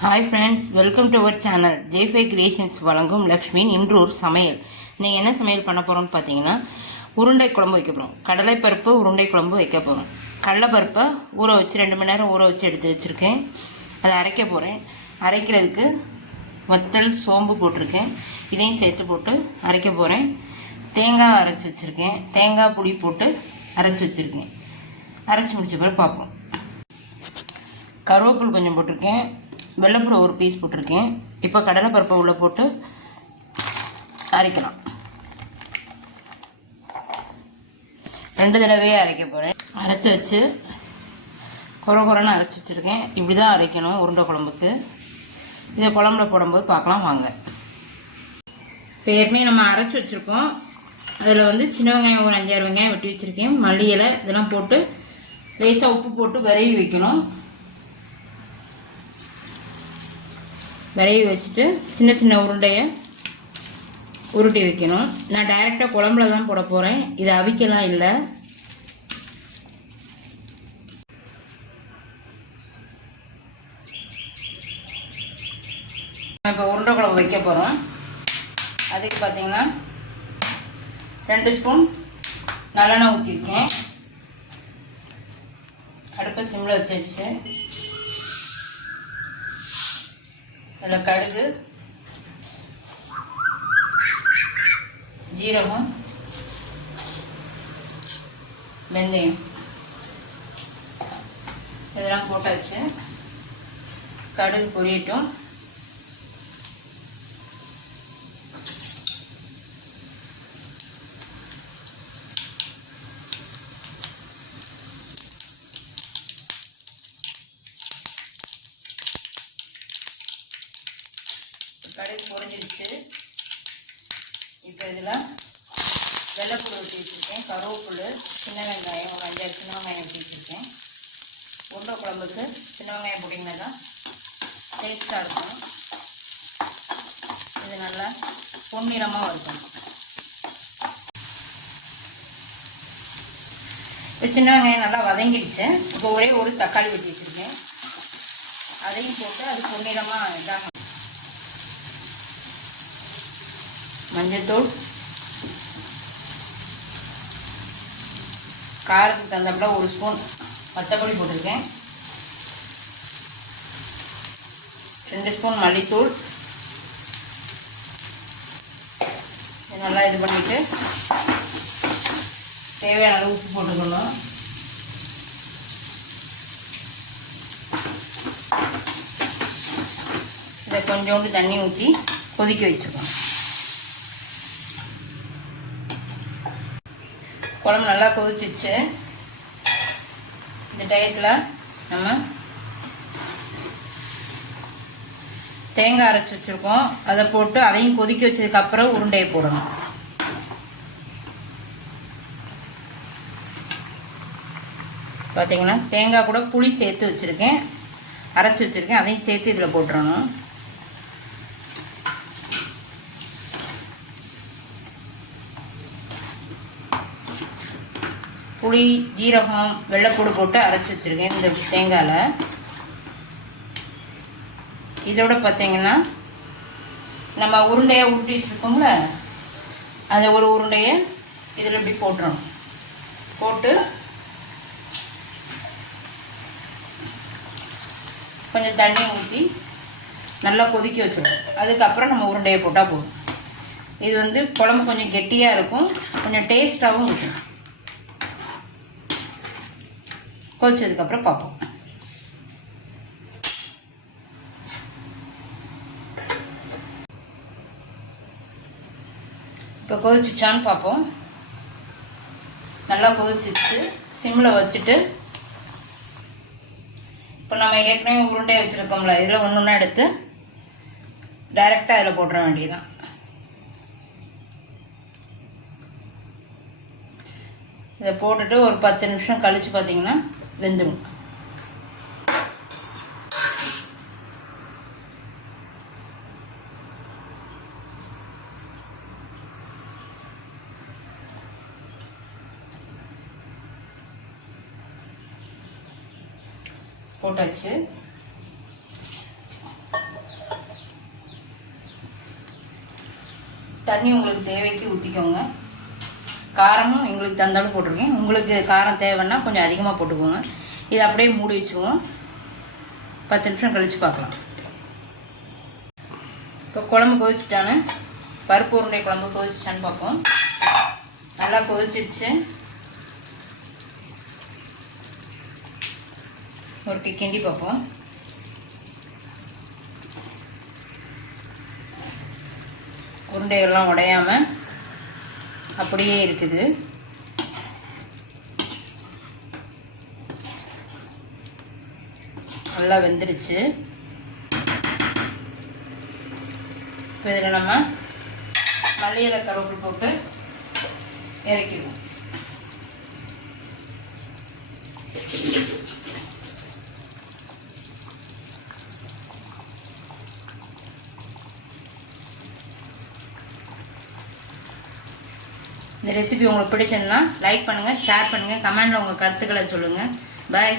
Hi friends, welcome to our channel J five creations வழங்கும் லக்ஷ்மியின் இன்று ஒரு சமையல். நீங்கள் என்ன சமையல் பண்ண போகிறோம்னு பார்த்தீங்கன்னா, உருண்டை குழம்பு வைக்க போகிறோம். கடலைப்பருப்பு உருண்டை குழம்பு வைக்க போகிறோம். கடலைப்பருப்பை ஊற வச்சு 2 மணி நேரம் ஊற வச்சு எடுத்து வச்சுருக்கேன். அதை அரைக்க போகிறேன். அரைக்கிறதுக்கு வத்தல் சோம்பு போட்டிருக்கேன். இதையும் சேர்த்து போட்டு அரைக்க போகிறேன். தேங்காய் அரைச்சி வச்சுருக்கேன். தேங்காய் புளி போட்டு அரைச்சி வச்சுருக்கேன். அரைச்சி முடிச்ச பிறகு பார்ப்போம். கருவேப்பில் கொஞ்சம் போட்டிருக்கேன். வெள்ளைப்பூடு ஒரு பீஸ் போட்டிருக்கேன். இப்போ கடலைப்பருப்பை உள்ளே போட்டு அரைக்கலாம். 2 தடவையே அரைக்க போகிறேன். அரைச்சி வச்சு குறன்னு அரைச்சி வச்சுருக்கேன். இப்படி தான் அரைக்கணும் உருண்டை குழம்புக்கு. இதை குழம்புல போடும்போது பார்க்கலாம் வாங்க. இப்போ ஏற்கனவே நம்ம அரைச்சி வச்சுருக்கோம். அதில் சின்ன வெங்காயம் ஒரு 5-6 வெங்காயம் வெட்டி வச்சுருக்கேன். மல்லி இலை இதெல்லாம் போட்டு லேசாக உப்பு போட்டு விரவி வைக்கணும். விரவி வச்சுட்டு சின்ன சின்ன உருண்டையை உருட்டி வைக்கணும். நான் டைரெக்டாக குழம்புல தான் போட போகிறேன். இதை அவிக்கலாம் இல்லை. இப்போ உருண்டை குழம்பு வைக்க போகிறோம். அதுக்கு பார்த்தீங்கன்னா 2 ஸ்பூன் நல்லெண்ணெய் ஊற்றிருக்கேன். அடுப்பை சிம்மில் வச்சு அதில் கடுகு, ஜீரகம், வெந்தயம் இதெல்லாம் போட்டாச்சு. கடுகு பொரியட்டும். கடுகு பொரிஞ்சிடுச்சு. இப்போ இதில் வெள்ளைப்பூடு ஊற்றி வச்சுருக்கேன். கருவேப்பிலை, சின்ன வெங்காயம் ஒரு 5-6 சின்ன வெங்காயம் ஊற்றி வச்சுருக்கேன். உருண்டை குழம்புக்கு சின்ன வெங்காயம் போட்டிங்கன்னா தான் டேஸ்ட்டாக இருக்கும். இது நல்லா பொன்னிறமாக இருக்கும். இப்போ சின்ன வெங்காயம் நல்லா வதங்கிடுச்சு. இப்போ ஒரே ஒரு தக்காளி ஊற்றி வச்சுருக்கேன். அதையும் போட்டு அது பொன்னிறமாக இதாகும். மஞ்சள்தூள், காரத்துக்கு தகுந்தப்பட 1 ஸ்பூன் வத்தப்பொடி போட்டிருக்கேன். 2 ஸ்பூன் மல்லித்தூள். நல்லா இது பண்ணிவிட்டு தேவையான அளவு உப்பு போட்டுக்கணும். இதை கொஞ்சோண்டு தண்ணி ஊற்றி கொதிக்க வச்சுக்கணும். குழம்பு நல்லா கொதிச்சிச்சு. இந்த டயத்தில் நம்ம தேங்காய் அரைச்சி வச்சுருக்கோம். அதை போட்டு அதையும் கொதிக்க வச்சதுக்கப்புறம் உருண்டையை போடணும். பார்த்தீங்கன்னா தேங்காய் கூட புளி சேர்த்து வச்சுருக்கேன், அரைச்சி வச்சுருக்கேன். அதையும் சேர்த்து இதில் போட்டுறணும். புளி, ஜீரகம், வெள்ளைப்பூடு போட்டு அரைச்சி வச்சுருக்கேன் இந்த தேங்காயில். இதோட பார்த்தீங்கன்னா நம்ம உருண்டையாக உருட்டி வச்சுருக்கோம்ல, அந்த ஒரு உருண்டையை இதில் இப்படி போட்டுறணும். போட்டு கொஞ்சம் தண்ணி ஊற்றி நல்லா கொதிக்க வச்சிடணும். அதுக்கப்புறம் நம்ம உருண்டையை போட்டால் போதும். இது குழம்பு கொஞ்சம் கெட்டியாக இருக்கும், கொஞ்சம் டேஸ்ட்டாகவும் இருக்கும். கொதிச்சதுக்கப்புறம் பார்ப்போம். இப்போ கொதிச்சிச்சான்னு பார்ப்போம். நல்லா கொதிச்சிச்சு. சிம்மில் வச்சுட்டு இப்போ நம்ம ஏற்கனவே உருண்டையை வச்சுருக்கோம்ல, இதில் ஒன்று எடுத்து டைரெக்டாக அதில் போட்டுற வேண்டியதுதான். இதை போட்டுட்டு ஒரு 10 நிமிஷம் கழித்து பார்த்தீங்கன்னா வெந்துடும். போட்டாச்சு. தண்ணி உங்களுக்கு தேவைக்கு ஊற்றிக்கோங்க. காரமும் எங்களுக்கு தந்தாலும் போட்டிருக்கேன். உங்களுக்கு காரம் தேவைன்னா கொஞ்சம் அதிகமாக போட்டுக்கோங்க. இதை அப்படியே மூடி வச்சுருவோம். 10 நிமிஷம் கழித்து பார்க்கலாம். இப்போ குழம்பு கொதிச்சுட்டான்னு பருப்பு உருண்டை குழம்பு கொதிச்சிட்டான்னு பார்ப்போம். நல்லா கொதிச்சிடுச்சு. ஒரு கிண்டி பார்ப்போம். உருண்டைகள்லாம் உடையாமல் அப்படியே இருக்குது. நல்லா வெந்துடுச்சு. இப்போ இதில் நம்ம மல்லி இலை கருவேப்பிலை போட்டு இறக்கிடுவோம். இந்த ரெசிபி உங்களுக்கு பிடிச்சிருந்தா லைக் பண்ணுங்கள், ஷேர் பண்ணுங்கள், கமெண்டில் உங்கள் கருத்துக்களை சொல்லுங்கள். பாய்.